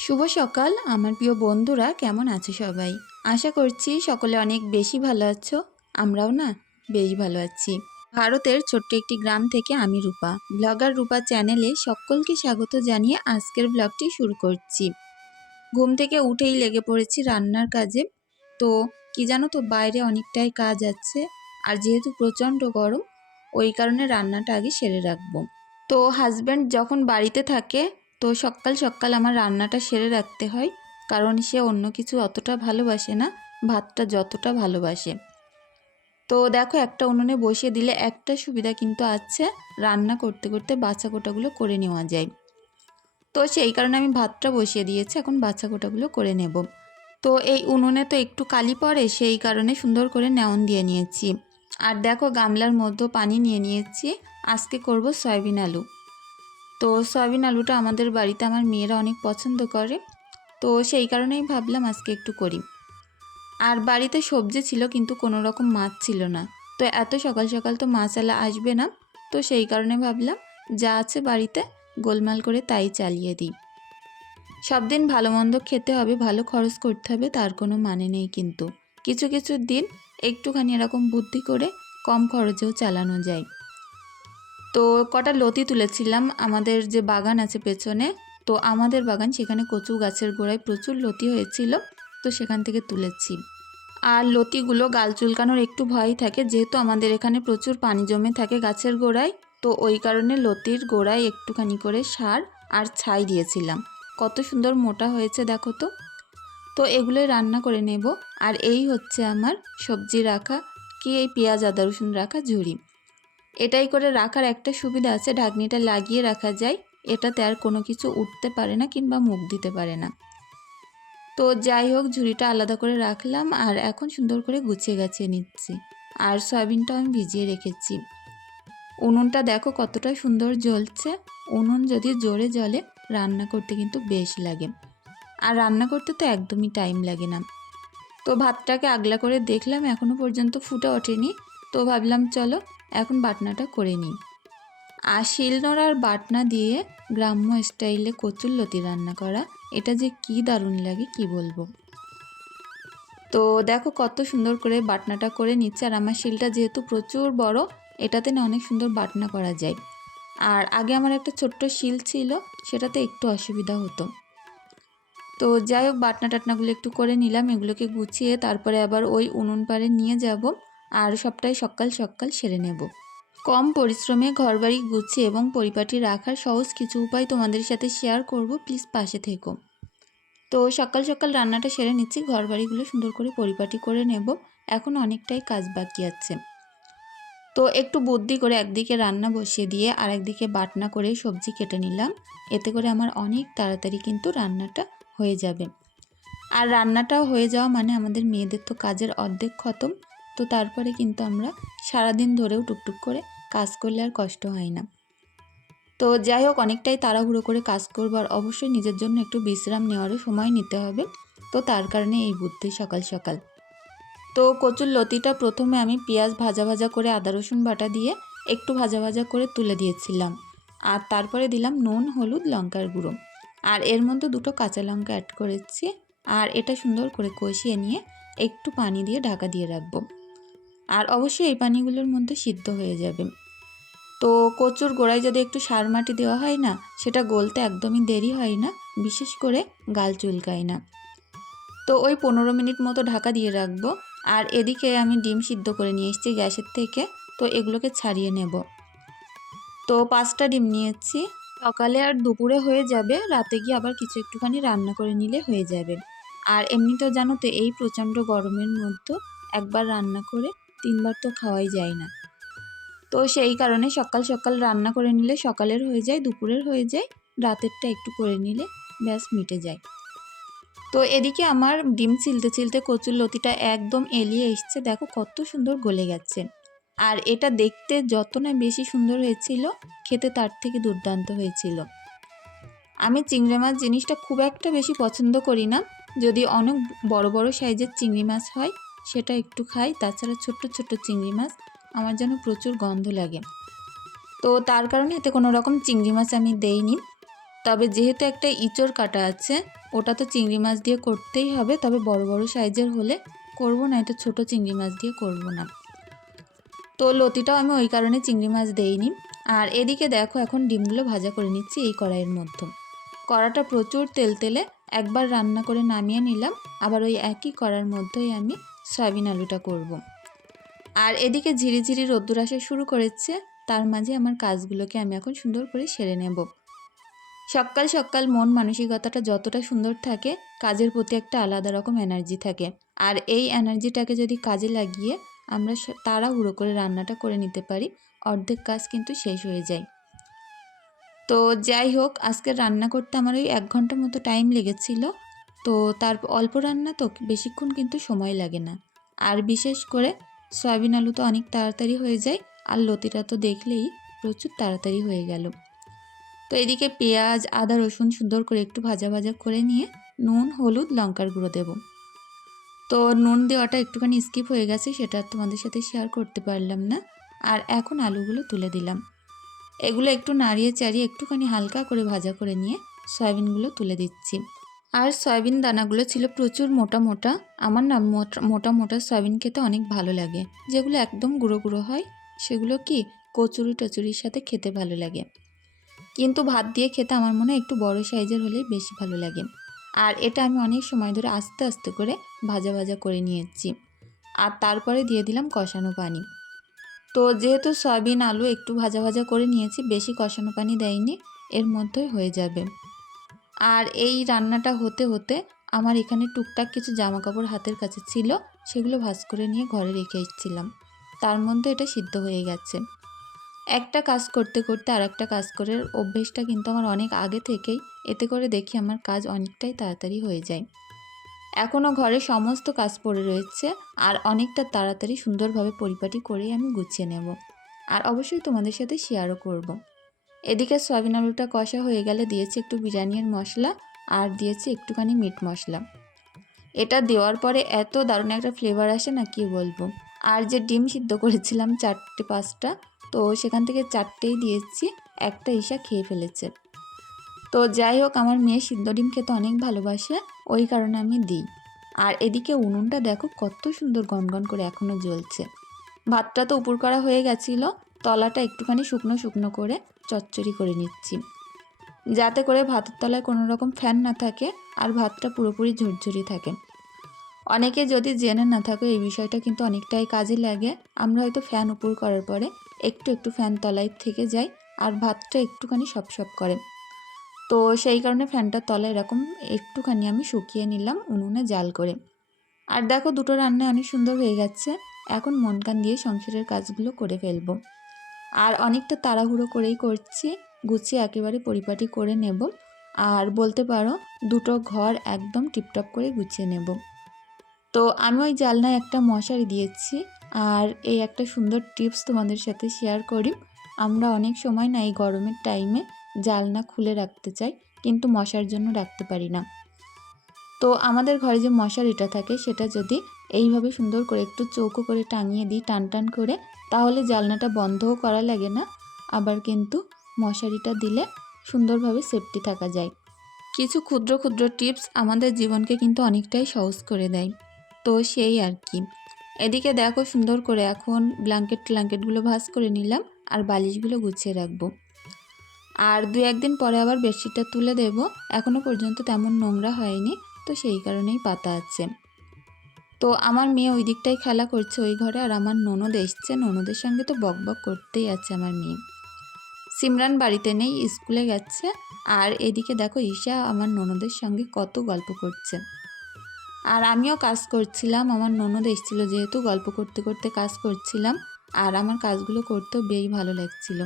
শুভ সকাল, আমার প্রিয় বন্ধুরা, কেমন আছো সবাই? আশা করছি সকলে অনেক বেশি ভালো আছো, আমরাও না বেশ ভালো আছি। ভারতের ছোট্ট একটি গ্রাম থেকে আমি রূপা, ব্লগার রূপা চ্যানেলে সকলকে স্বাগত জানিয়ে আজকের ব্লগটি শুরু করছি। ঘুম থেকে উঠেই লেগে পড়েছি রান্নার কাজে। তো, কি জানো তো, বাইরে অনেকটাই কাজ আছে, আর যেহেতু প্রচণ্ড গরম, ওই কারণে রান্নাটা আগে সেরে রাখব। তো হাজব্যান্ড যখন বাড়িতে থাকে তো সকাল সকাল আমার রান্নাটা সেরে রাখতে হয়, কারণ সে অন্য কিছু অতটা ভালোবাসে না, ভাতটা যতটা ভালোবাসে। তো দেখো একটা উনুনে বসিয়ে দিলে একটা সুবিধা কিন্তু আছে, রান্না করতে করতে বাছা কোটাগুলো করে নেওয়া যায়। তো সেই কারণে আমি ভাতটা বসিয়ে দিয়েছি, এখন বাছা কোটাগুলো করে নেব। তো এই উনুনে তো একটু কালি পড়ে, সেই কারণে সুন্দর করে নেওন দিয়ে নিয়েছি। আর দেখো গামলার মধ্যে পানি নিয়ে নিয়েছি, আজকে করব সয়াবিন আলু। তো সয়াবিন আলুটা আমাদের বাড়িতে আমার মেয়েরা অনেক পছন্দ করে। তো সেই কারণেই ভাবলাম আজকে একটু করি। আর বাড়িতে সবজি ছিল কিন্তু কোনো রকম মাছ ছিল না। তো এত সকাল সকাল তো মাছ আলা আসবে না। তো সেই কারণে ভাবলাম যা আছে বাড়িতে গোলমাল করে তাই চালিয়ে দিই। সব দিন ভালো মন্দ খেতে হবে, ভালো খরচ করতে হবে, তার কোনো মানে নেই কিন্তু। কিছু কিছু দিন একটুখানি এরকম বুদ্ধি করে কম খরচেও চালানো যায়। তো কটা লতি তুলেছিলাম, আমাদের যে বাগান আছে পেছনে, তো আমাদের বাগান সেখানে কচু গাছের গোড়ায় প্রচুর লতি হয়েছিল, তো সেখান থেকে তুলেছি। আর লতিগুলো গাল চুলকানোর একটু ভয় থাকে, যেহেতু আমাদের এখানে প্রচুর পানি জমে থাকে গাছের গোড়ায়, তো ওই কারণে লতির গোড়ায় একটুখানি করে সার আর ছাই দিয়েছিলাম। কত সুন্দর মোটা হয়েছে, দেখো তো। তো এগুলোই রান্না করে নেব। আর এই হচ্ছে আমার সবজি রাখা, কি এই পেঁয়াজ, আদা, রসুন রাখা ঝুড়ি। এটাই করে রাখার একটা সুবিধা আছে, ঢাকনিটা লাগিয়ে রাখা যায়। এটাতে আর কোনো কিছু উঠতে পারে না কিংবা মুখ দিতে পারে না। তো যাই হোক, ঝুড়িটা আলাদা করে রাখলাম আর এখন সুন্দর করে গুছিয়ে গাছিয়ে নিচ্ছি। আর সয়াবিনটাও আমি ভিজিয়ে রেখেছি। উনুনটা দেখো কতটা সুন্দর জ্বলছে। উনুন যদি জোরে জ্বলে, রান্না করতে কিন্তু বেশ লাগে। আর রান্না করতে তো একদমই টাইম লাগে না। তো ভাতটাকে আগলা করে দেখলাম এখনও পর্যন্ত ফুটে ওঠেনি। তো ভাবলাম, চলো এখন বাটনাটা করে নিই। আর শিলনোড়ার বাটনা দিয়ে গ্রাম্য স্টাইলে কচুর লতি রান্না করা, এটা যে কি দারুণ লাগে কি বলব? তো দেখো কত সুন্দর করে বাটনাটা করে নিচ্ছে, আর আমার শিলটা যেহেতু প্রচুর বড়, এটাতে না অনেক সুন্দর বাটনা করা যায়। আর আগে আমার একটা ছোট্ট শিল ছিল, সেটাতে একটু অসুবিধা হতো। তো যাই হোক, বাটনা টাটনাগুলো একটু করে নিলাম, এগুলোকে গুছিয়ে তারপরে আবার ওই উনুন পাড়ে নিয়ে যাব। আর সবটাই সকাল সকাল সেরে নেব। কম পরিশ্রমে ঘরবাড়ি গুছিয়ে এবং পরিপাটি রাখার সহজ কিছু উপায় তোমাদের সাথে শেয়ার করব প্লিজ পাশে থেকো। তো সকাল সকাল রান্নাটা সেরে নিচ্ছি, ঘরবাড়িগুলো সুন্দর করে পরিপাটি করে নেব। এখন অনেকটাই কাজ বাকি আছে। তো একটু বুদ্ধি করে একদিকে রান্না বসিয়ে দিয়ে আর একদিকে বাটনা করে সবজি কেটে নিলাম। এতে করে আমার অনেক তাড়াতাড়ি কিন্তু রান্নাটা হয়ে যাবে। আর রান্নাটা হয়ে যাওয়া মানে আমাদের মেয়েদের তো কাজের অর্ধেক খতম। তো তারপরে কিন্তু আমরা সারাদিন ধরেও টুকটুক করে কাজ করলে আর কষ্ট হয় না। তো যাই হোক, অনেকটাই তাড়াহুড়ো করে কাজ করব আর অবশ্যই নিজের জন্য একটু বিশ্রাম নেওয়ারও সময় নিতে হবে। তো তার কারণে এই বুদ্ধি সকাল সকাল। তো কচুর লতিটা প্রথমে আমি পেঁয়াজ ভাজা ভাজা করে আদা, রসুন বাটা দিয়ে একটু ভাজা ভাজা করে তুলে দিয়েছিলাম। আর তারপরে দিলাম নুন, হলুদ, লঙ্কার গুঁড়ো। আর এর মধ্যে দুটো কাঁচা লঙ্কা অ্যাড করেছি। আর এটা সুন্দর করে কষিয়ে নিয়ে একটু পানি দিয়ে ঢাকা দিয়ে রাখব। আর অবশ্যই এই পানিগুলোর মধ্যে সিদ্ধ হয়ে যাবে। তো কচুর গোড়ায় যদি একটু সার মাটি দেওয়া হয় না, সেটা গলতে একদমই দেরি হয় না, বিশেষ করে গাল চুলকায় না। তো ওই পনেরো মিনিট মতো ঢাকা দিয়ে রাখব। আর এদিকে আমি ডিম সিদ্ধ করে নিয়ে এসেছি গ্যাসের থেকে, তো এগুলোকে ছাড়িয়ে নেব। তো পাঁচটা ডিম নিয়েছি। সকালে আর দুপুরে হয়ে যাবে, রাতে গিয়ে আবার কিছু একটুখানি রান্না করে নিলে হয়ে যাবে। আর এমনিতেও জানো তো, এই প্রচণ্ড গরমের মধ্যে একবার রান্না করে তিনবার তো খাওয়াই যায় না। তো সেই কারণে সকাল সকাল রান্না করে নিলে সকালের হয়ে যায়, দুপুরের হয়ে যায়, রাতেরটা একটু করে নিলে ব্যাস মিটে যায়। তো এদিকে আমার ডিম ছিলতে ছিলতে কচুর লতিটা একদম এলিয়ে এসছে, দেখো কত সুন্দর গলে গেছে। আর এটা দেখতে যত না বেশি সুন্দর হয়েছিল, খেতে তার থেকে দুর্দান্ত হয়েছিল। আমি চিংড়ি মাছ জিনিসটা খুব একটা বেশি পছন্দ করি না, যদি অনেক বড় বড় সাইজের চিংড়ি মাছ হয় সেটা একটু খাই, তাছাড়া ছোট্ট ছোট্ট চিংড়ি মাছ আমার যেন প্রচুর গন্ধ লাগে। তো তার কারণে এতে কোনো রকম চিংড়ি মাছ আমি দেইনি। তবে যেহেতু একটা ইঁচড় কাটা আছে, ওটা তো চিংড়ি মাছ দিয়ে করতেই হবে, তবে বড় বড় সাইজের হলে করব না, এটা ছোট চিংড়ি মাছ দিয়ে করব না। তো লতিটাও আমি ওই কারণে চিংড়ি মাছ দেইনি। আর এদিকে দেখো, এখন ডিমগুলো ভাজা করে নিচ্ছি এই কড়াইয়ের মধ্যে। কড়াটা প্রচুর তেল তেলে একবার রান্না করে নামিয়ে নিলাম, আবার ওই একই কড়ার মধ্যেই আমি সয়াবিন আলুটা করব। আর এদিকে ঝিরিঝিরি রোদ্দুর আসা শুরু করেছে, তার মাঝে আমার কাজগুলোকে আমি এখন সুন্দর করে সেরে নেব। সকাল সকাল মন মানসিকতাটা যতটা সুন্দর থাকে, কাজের প্রতি একটা আলাদা রকম এনার্জি থাকে। আর এই এনার্জিটাকে যদি কাজে লাগিয়ে আমরা তাড়াহুড়ো করে রান্নাটা করে নিতে পারি, অর্ধেক কাজ কিন্তু শেষ হয়ে যায়। তো যাই হোক আজকে রান্না করতে আমার ওই এক ঘণ্টার মতো টাইম লেগেছিল। তো তার অল্প রান্না তো বেশিক্ষণ কিন্তু সময় লাগে না। আর বিশেষ করে সয়াবিন আলু তো অনেক তাড়াতাড়ি হয়ে যায় আর লতিটা তো দেখলেই প্রচুর তাড়াতাড়ি হয়ে গেল। তো এদিকে পেঁয়াজ, আদা, রসুন সুন্দর করে একটু ভাজা ভাজা করে নিয়ে নুন, হলুদ, লঙ্কার গুঁড়ো দেবো। তো নুন দেওয়াটা একটুখানি স্কিপ হয়ে গেছে সেটা তোমাদের সাথে শেয়ার করতে পারলাম না। আর এখন আলুগুলো তুলে দিলাম। এগুলো একটু নাড়িয়ে চাড়িয়ে একটুখানি হালকা করে ভাজা করে নিয়ে সয়াবিনগুলো তুলে দিচ্ছি। আর সয়াবিন দানাগুলো ছিল প্রচুর মোটা মোটা। আমার না মোটা মোটা সয়াবিন খেতে অনেক ভালো লাগে। যেগুলো একদম গুঁড়ো গুঁড়ো হয়, সেগুলো কি কচুরি টচুরির সাথে খেতে ভালো লাগে। কিন্তু ভাত দিয়ে খেতে আমার মনে হয় একটু বড় সাইজের হলেই বেশি ভালো লাগে। আর এটা আমি অনেক সময় ধরে আস্তে আস্তে করে ভাজা ভাজা করে নিয়েছি। আর তারপরে দিয়ে দিলাম কষানো পানি। তো যেহেতু সয়াবিন আলু একটু ভাজা ভাজা করে নিয়েছি, বেশি কষানো পানি দেয়নি, এর মধ্যেই হয়ে যাবে। আর এই রান্নাটা হতে হতে আমার এখানে টুকটাক কিছু জামা কাপড় হাতের কাছে ছিল, সেগুলো ভাজ করে নিয়ে ঘরে রেখে এসেছিলাম। তার মধ্যে এটা সিদ্ধ হয়ে গেছে। একটা কাজ করতে করতে আর একটা কাজ করে, অভ্যেসটা কিন্তু আমার অনেক আগে থেকেই, এতে করে দেখি আমার কাজ অনেকটাই তাড়াতাড়ি হয়ে যায়। এখনও ঘরে সমস্ত কাজ পড়ে রয়েছে, আর অনেকটা তাড়াতাড়ি সুন্দরভাবে পরিপাটি করেই আমি গুছিয়ে নেব। আর অবশ্যই তোমাদের সাথে শেয়ারও করব। এদিকে সয়াবিন আলুটা কষা হয়ে গেলে দিয়েছি একটু বিরিয়ানির মশলা আর দিয়েছি একটুখানি মিট মশলা। এটা দেওয়ার পরে এত দারুণ একটা ফ্লেভার আসে না কি বলব? আর যে ডিম সিদ্ধ করেছিলাম চারটে পাঁচটা, তো সেখান থেকে চারটেই দিয়েছি, একটা ঈশা খেয়ে ফেলেছে। তো যাই হোক, আমার মেয়ে সিদ্ধ ডিম খেতে অনেক ভালোবাসে, ওই কারণে আমি দিই। আর এদিকে উনুনটা দেখো কত সুন্দর গনগন করে এখনও জ্বলছে। ভাতটা তো উপর করা হয়ে গেছিল তলাটা একটুখানি শুকনো শুকনো করে চচ্চড়ি করে নিচ্ছি। যাতে করে ভাতের তলায় কোনো রকম ফ্যান না থাকে আর ভাতটা পুরোপুরি ঝরঝরি থাকে। অনেকে যদি জেনে না থাকো এই বিষয়টা কিন্তু অনেকটাই কাজে লাগে। আমরা হয়তো ফ্যান উপর করার পরে একটু একটু ফ্যান তলায় থেকে যাই আর ভাতটা একটুখানি সপ সপ করে। তো সেই কারণে ফ্যানটার তলায় এরকম একটুখানি আমি শুকিয়ে নিলাম উনুনে জাল করে। আর দেখো দুটো রান্না অনেক সুন্দর হয়ে গেছে। এখন মন কান দিয়ে সংসারের কাজগুলো করে ফেলব। আর অনেকটা তাড়াহুড়ো করেই করছি। গুছিয়ে একেবারে পরিপাটি করে নেব। আর বলতে পারো, দুটো ঘর একদম টিপটপ করে গুছিয়ে নেব। তো আমি ওই জালনায় একটা মশারি দিয়েছি। আর এই একটা সুন্দর টিপস তোমাদের সাথে শেয়ার করি। আমরা অনেক সময় না এই গরমের টাইমে জালনা খুলে রাখতে চাই, কিন্তু মশার জন্য রাখতে পারি না। তো আমাদের ঘরে যে মশারিটা থাকে, সেটা যদি এইভাবে সুন্দর করে একটু চৌকো করে টাঙিয়ে দিই, টান টান করে, তাহলে জালনাটা বন্ধও করা লাগে না। আবার কিন্তু মশারিটা দিলে সুন্দরভাবে সেফটি থাকা যায়। কিছু ক্ষুদ্র ক্ষুদ্র টিপস আমাদের জীবনকে কিন্তু অনেকটাই সহজ করে দেয়। তো সেই আর কি। এদিকে দেখো সুন্দর করে এখন ব্ল্যাঙ্কেট ট্ল্যাঙ্কেটগুলো ভাঁজ করে নিলাম, আর বালিশগুলো গুছিয়ে রাখব। আর দু একদিন পরে আবার বেডশিটটা তুলে দেব। এখনও পর্যন্ত তেমন নোংরা হয়নি। তো সেই কারণেই পাতা আছে। তো আমার মেয়ে ওই দিকটাই খেলা করছে ওই ঘরে আর আমার ননদ এসছে। ননদের সঙ্গে তো বক বক করতেই আছে আমার মেয়ে। সিমরান বাড়িতে নেই, স্কুলে গেছে। আর এদিকে দেখো ঈশা আমার ননদের সঙ্গে কত গল্প করছে। আর আমিও কাজ করছিলাম, আমার ননদ এসেছিল যেহেতু গল্প করতে করতে কাজ করছিলাম। আর আমার কাজগুলো করতেও বেশ ভালো লাগছিল।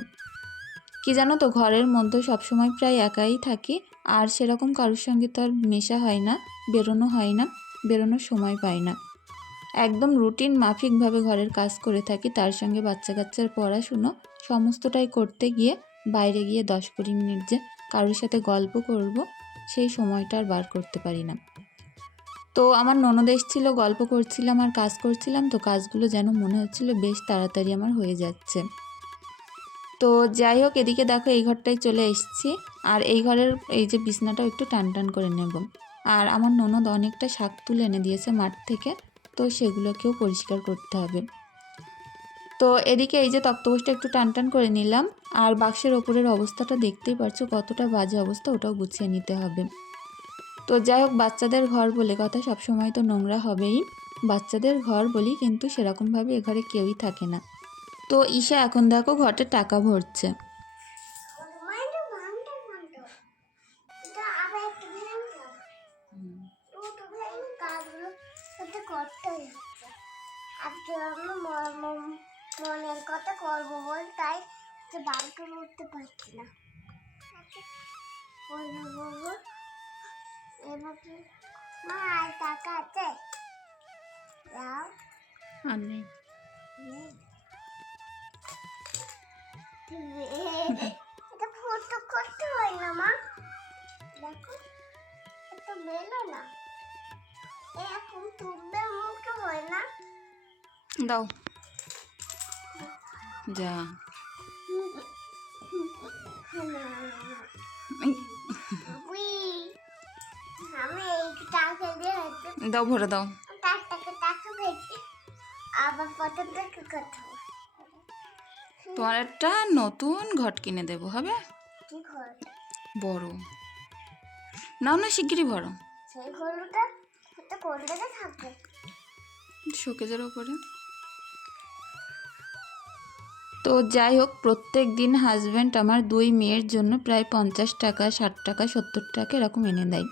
কি জানো তো, ঘরের মধ্যে সবসময় প্রায় একাই থাকি। আর সেরকম কারোর সঙ্গে তো আর মেশা হয় না, বেরোনো হয় না, বেরোনোর সময় পাই না। একদম রুটিন মাফিকভাবে ঘরের কাজ করে থাকি, তার সঙ্গে বাচ্চা কাচ্চার পড়াশুনো সমস্তটাই করতে গিয়ে বাইরে গিয়ে দশ কুড়ি মিনিট যে কারোর সাথে গল্প করব, সেই সময়টা আর বার করতে পারি না। তো আমার ননদ এসেছিল, গল্প করছিলাম আর কাজ করছিলাম, তো কাজগুলো যেন মনে হচ্ছিল বেশ তাড়াতাড়ি আমার হয়ে যাচ্ছে। তো যাই হোক, এদিকে দেখো এই ঘরটায় চলে এসেছি। আর এই ঘরের এই যে বিছনাটাও একটু টান টান করে নেব। আর আমার ননদ অনেকটা শাক তুলে এনে দিয়েছে মাঠ থেকে, তো সেগুলোকেও পরিষ্কার করতে হবে। তো এদিকে এই যে তক্তপোষটা একটু টান টান করে নিলাম। আর বাক্সের ওপরের অবস্থাটা দেখতেই পারছ, কতটা বাজে অবস্থা, ওটাও গুছিয়ে নিতে হবে। তো যাই হোক, বাচ্চাদের ঘর বলে কথা, সবসময় তো নোংরা হবেই। বাচ্চাদের ঘর বলি, কিন্তু সেরকমভাবে এ ঘরে কেউই থাকে না। তো ঈশা, এখন দেখো ঘরতে টাকা ভরছে মনের কথা করব বল তাই যে করে উঠতে পারছি না মা টাকা আছে আর নেই। এটা ফটো করতে হয় না মা। দেখো এটা বেলো না। এ এখন তুলবে মুখে হয় না। দাও। যা। দাও ভরে দাও। আবার দেখে কথা তোমার একটা নতুন ঘট কিনে দেবো হবে? বড়। নাও না শিগগিরই ভরো। শোকেজের ওপরে। তো যাই হোক প্রত্যেক দিন হাজব্যান্ড আমার দুই মেয়ের জন্য প্রায় পঞ্চাশ টাকা ষাট টাকা সত্তর টাকা এরকম এনে দেয়।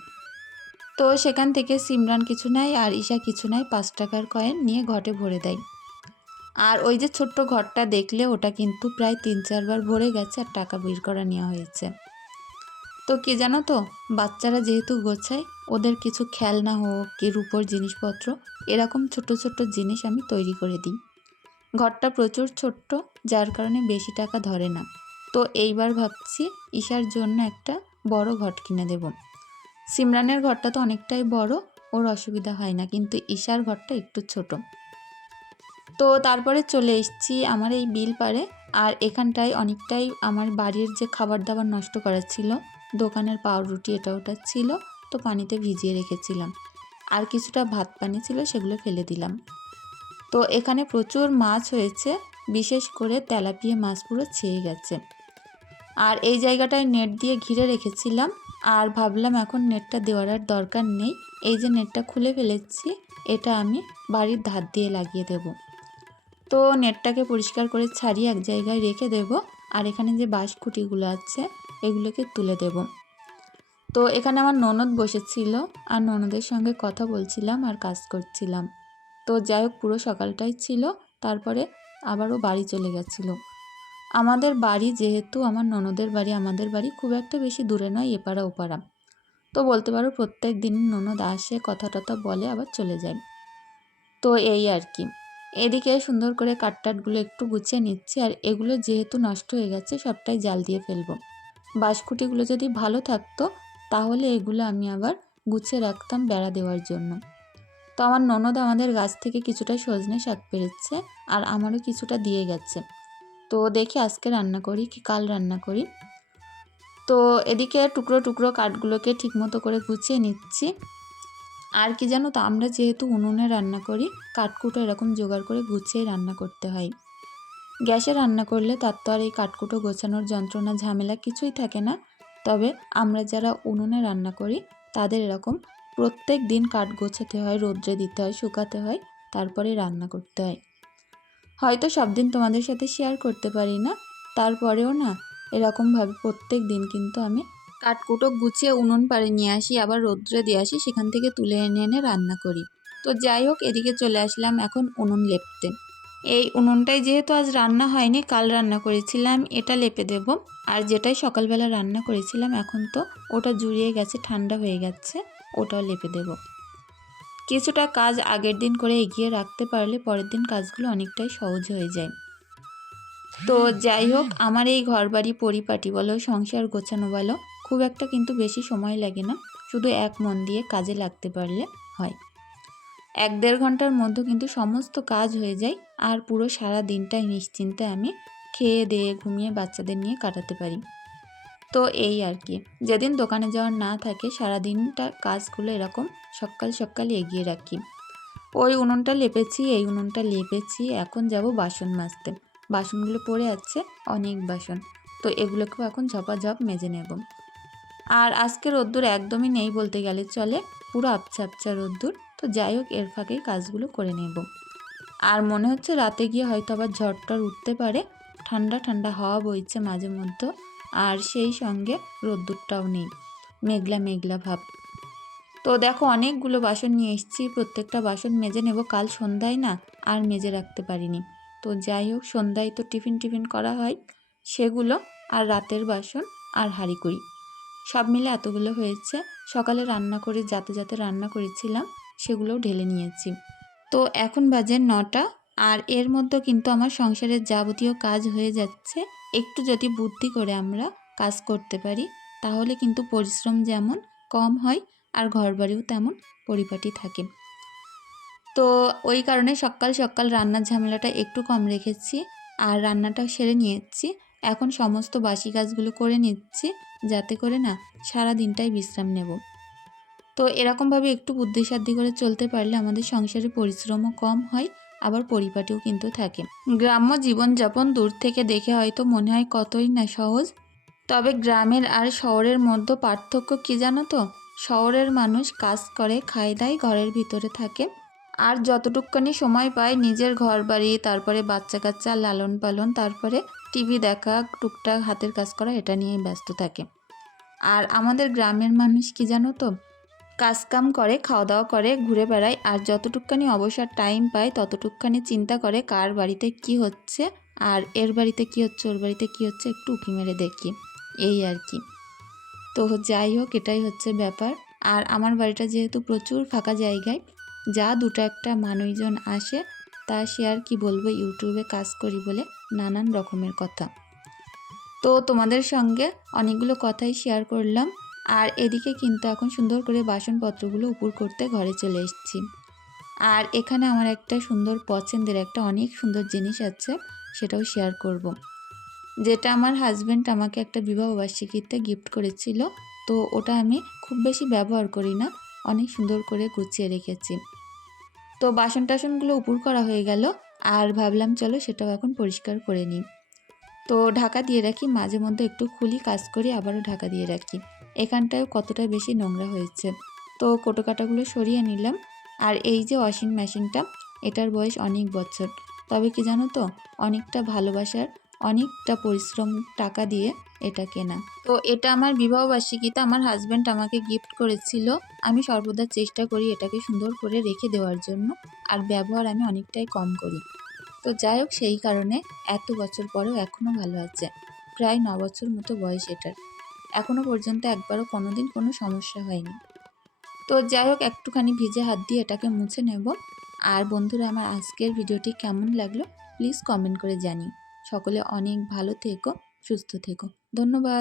তো সেখান থেকে সিমরান কিছু নেয় আর ঈশা কিছু নেয় পাঁচ টাকার কয়েন নিয়ে ঘটে ভরে দেয়। আর ওই যে ছোট্ট ঘরটা দেখলে ওটা কিন্তু প্রায় তিন চারবার ভরে গেছে আর টাকা বের করা নেওয়া হয়েছে। তো কি জানো তো, বাচ্চারা যেহেতু গোছায়, ওদের কিছু খেলনা হোক কি রূপোর জিনিসপত্র, এরকম ছোট ছোট জিনিস আমি তৈরি করে দিই। ঘরটা প্রচুর ছোট্ট, যার কারণে বেশি টাকা ধরে না। তো এইবার ভাবছি ঈশার জন্য একটা বড় ঘট কিনে দেব। সিমরানের ঘরটা তো অনেকটাই বড়, ওর অসুবিধা হয় না, কিন্তু ঈশার ঘরটা একটু ছোট। তো তারপরে চলে এসেছি আমার এই বিল পারে আর এখানটায় অনেকটাই আমার বাড়ির যে খাবার দাবার নষ্ট করা ছিল, দোকানের পাউরুটি এটা ওটা ছিল, তো পানিতে ভিজিয়ে রেখেছিলাম। আর কিছুটা ভাত পানি ছিল সেগুলো ফেলে দিলাম। তো এখানে প্রচুর মাছ হয়েছে, বিশেষ করে তেলাপিয়া মাছ পুরো ছেয়ে গেছে। আর এই জায়গাটায় নেট দিয়ে ঘিরে রেখেছিলাম, আর ভাবলাম এখন নেটটা দেওয়ার আর দরকার নেই। এই যে নেটটা খুলে ফেলেছি, এটা আমি বাড়ির ধার দিয়ে লাগিয়ে দেব। তো নেটটাকে পরিষ্কার করে ছাড়িয়ে এক জায়গায় রেখে দেব। আর এখানে যে বাঁশকুটিগুলো আছে, এগুলোকে তুলে দেব। তো এখানে আমার ননদ বসেছিল, আর ননদের সঙ্গে কথা বলছিলাম আর কাজ করছিলাম। তো যাই হোক, পুরো সকালটাই ছিল। তারপরে আবারও বাড়ি চলে গেছিল। আমাদের বাড়ি যেহেতু, আমার ননদের বাড়ি, আমাদের বাড়ি খুব একটা বেশি দূরে নয়, এপাড়া ওপাড়া। তো বলতে পারো, প্রত্যেক দিন ননদ আসে কথা টথা বলে, আবার চলে যায়। তো এই আর কি। এদিকে সুন্দর করে কাঠটাটগুলো একটু গুছিয়ে নিচ্ছি আর এগুলো যেহেতু নষ্ট হয়ে গেছে সবটাই জাল দিয়ে ফেলব। বাঁশকুটিগুলো যদি ভালো থাকতো, তাহলে এগুলো আমি আবার গুছিয়ে রাখতাম বেড়া দেওয়ার জন্য। তো আমার ননদ আমাদের গাছ থেকে কিছুটা সজনে শাক পেরেছে আর আমারও কিছুটা দিয়ে গেছে। তো দেখি আজকে রান্না করি কি কাল রান্না করি। তো এদিকে টুকরো টুকরো কাঠগুলোকে ঠিকমতো করে গুছিয়ে নিচ্ছি। আর কি জানো তো, আমরা যেহেতু উনুনে রান্না করি, কাঠকুটো এরকম জোগাড় করে গুছিয়ে রান্না করতে হয়। গ্যাসে রান্না করলে তার তো আর এই কাঠকুটো গোছানোর যন্ত্রণা, ঝামেলা কিছুই থাকে না। তবে আমরা যারা উনুনে রান্না করি, তাদের এরকম প্রত্যেক দিন কাঠ গোছাতে হয়, রোদ্রে দিতে হয়, শুকাতে হয়, তারপরে রান্না করতে হয়। হয়তো সব দিন তোমাদের সাথে শেয়ার করতে পারি না, তারপরেও না, এরকমভাবে প্রত্যেক দিন কিন্তু আমি কাঠকুটো গুছিয়ে উনুন পাড়ে নিয়ে আসি, আবার রোদ্রে দিয়ে আসি, সেখান থেকে তুলে এনে এনে রান্না করি। তো যাই হোক, এদিকে চলে আসলাম এখন উনুন লেপতে। এই উনুনটাই যেহেতু আজ রান্না হয়নি, কাল রান্না করেছিলাম, এটা লেপে দেব। আর যেটাই সকালবেলা রান্না করেছিলাম, এখন তো ওটা জুড়িয়ে গেছে, ঠান্ডা হয়ে গেছে, ওটাও লেপে দেব। কিছুটা কাজ আগের দিন করে এগিয়ে রাখতে পারলে পরের দিন কাজগুলো অনেকটাই সহজ হয়ে যায়। তো যাই হোক, আমার এই ঘরবাড়ি পরিপাটি বলো, সংসার গোছানো বলো খুব একটা কিন্তু বেশি সময় লাগে না, শুধু এক মন দিয়ে কাজে লাগতে পারলে হয়। এক দেড় ঘণ্টার মধ্যে কিন্তু সমস্ত কাজ হয়ে যায় আর পুরো সারা দিনটাই নিশ্চিন্তে আমি খেয়ে দিয়ে ঘুমিয়ে বাচ্চাদের নিয়ে কাটাতে পারি। তো এই আর কি, যেদিন দোকানে যাওয়ার না থাকে সারাদিনটা কাজগুলো এরকম সকাল সকাল এগিয়ে রাখি। ওই উনুনটা লেপেছি, এই উনুনটা লেপেছি, এখন যাব বাসন মাজতে। বাসনগুলো পড়ে আছে, অনেক বাসন। তো এগুলোকেও এখন ঝপাঝপ মেজে নেব। আর আজকে রোদ্দুর একদমই নেই বলতে গেলে, চলে পুরো আবছা আবছা রোদ্দুর। তো যাই হোক, এর ফাঁকেই কাজগুলো করে নেব। আর মনে হচ্ছে রাতে গিয়ে হয়তো আবার ঝড়টর উঠতে পারে। ঠান্ডা ঠান্ডা হাওয়া বইছে মাঝে মধ্যে, আর সেই সঙ্গে রোদ্দুরটাও নেই। মেঘলা মেঘলা ভাব। তো দেখো, অনেকগুলো বাসন নিয়ে এসেছি। প্রত্যেকটা বাসন মেজে নেব। কাল সন্ধ্যায় না আর মেজে রাখতে পারিনি। তো যাই হোক, সন্ধ্যায় তো টিফিন টিফিন করা হয় সেগুলো আর রাতের বাসন আর হাঁড়িকুড়ি সব মিলে এতগুলো হয়েছে। সকালে রান্না করে, যাতে যাতে রান্না করেছিলাম, সেগুলোও ঢেলে নিয়েছি। তো এখন বাজে নটা, আর এর মধ্যে কিন্তু আমার সংসারের যাবতীয় কাজ হয়ে যাচ্ছে। একটু যদি বুদ্ধি করে আমরা কাজ করতে পারি, তাহলে কিন্তু পরিশ্রম যেমন কম হয়, আর ঘরবাড়িও তেমন পরিপাটি থাকে। তো ওই কারণে সকাল সকাল রান্নার ঝামেলাটা একটু কম রেখেছি, আর রান্নাটা সেরে নিয়েছি। এখন সমস্ত বাসি কাজগুলো করে নিচ্ছি, যাতে করে না সারা দিনটাই বিশ্রাম নেব। তো এরকমভাবে একটু বুদ্ধিসাদ্ধি করে চলতে পারলে আমাদের সংসারে পরিশ্রমও কম হয়, আবার পরিপাটিও কিন্তু থাকে। গ্রাম্য জীবনযাপন দূর থেকে দেখে হয়তো মনে হয় কতই না সহজ। তবে গ্রামের আর শহরের মধ্যে পার্থক্য কী জানো তো? শহরের মানুষ কাজ করে, খায়, দায় ঘরের ভিতরে থাকে। আর যতটুকখানি সময় পায় নিজের ঘর বাড়ি তারপরে বাচ্চা কাচ্চা লালন পালন তারপরে টিভি দেখা, টুকটাক হাতের কাজ করা, এটা নিয়েই ব্যস্ত থাকে। আর আমাদের গ্রামের মানুষ কি জানো তো? কাজকাম করে খাওয়া দাওয়া করে, ঘুরে বেড়ায়, আর যতটুকখানি অবসর টাইম পায়, ততটুকখানি চিন্তা করে কার বাড়িতে কি হচ্ছে, আর এর বাড়িতে কি হচ্ছে, ওর বাড়িতে কি হচ্ছে, একটু উঁকি মেরে দেখি। এই আর কি। তো যাই হোক, এটাই হচ্ছে ব্যাপার। আর আমার বাড়িটা যেহেতু প্রচুর ফাঁকা জায়গায়, যা দুটো একটা মানুষজন আসে তা সে আর কি বলব? ইউটিউবে কাজ করি বলে নানান রকমের কথা। তো তোমাদের সঙ্গে অনেকগুলো কথাই শেয়ার করলাম। আর এদিকে কিন্তু এখন সুন্দর করে বাসনপত্রগুলো উপর করতে ঘরে চলে এসেছি। আর এখানে আমার একটা সুন্দর পছন্দের একটা অনেক সুন্দর জিনিস আছে, সেটাও শেয়ার করব। যেটা আমার হাজব্যান্ড আমাকে একটা বিবাহবার্ষিকীতে গিফট করেছিল। তো ওটা আমি খুব বেশি ব্যবহার করি না, অনেক সুন্দর করে গুছিয়ে রেখেছি। তো বাসন টাসনগুলো উপর করা হয়ে গেল, আর ভাবলাম চলো সেটাও এখন পরিষ্কার করে নিই। তো ঢাকা দিয়ে রাখি, মাঝে মধ্যে একটু খুলি কাজ করি, আবারও ঢাকা দিয়ে রাখি। এখানটায় কতটা বেশি নোংরা হয়েছে। তো কোটোকাটাগুলো সরিয়ে নিলাম, আর এই যে ওয়াশিং মেশিনটা, এটার বয়স অনেক বছর। তবে কি জানো তো, অনেকটা ভালোবাসার অনেকটা পরিশ্রম, টাকা দিয়ে এটা কেনা। তো এটা আমার বিবাহবার্ষিকীতে আমার হাজব্যান্ড আমাকে গিফট করেছিল। আমি সর্বদা চেষ্টা করি এটাকে সুন্দর করে রেখে দেওয়ার জন্য। আর ব্যবহার আমি অনেকটাই কম করি। তো যাই হোক, সেই কারণে এত বছর পরেও এখনও ভালো আছে। প্রায় ন বছর মতো বয়স এটার। এখনও পর্যন্ত একবারও কোনো দিন কোনো সমস্যা হয়নি। তো যাই হোক, একটুখানি ভিজে হাত দিয়ে এটাকে মুছে নেব। আর বন্ধুরা, আমার আজকের ভিডিওটি কেমন লাগল প্লিজ কমেন্ট করে জানি সকলে অনেক ভালো থেকো সুস্থ থেকো। ধন্যবাদ।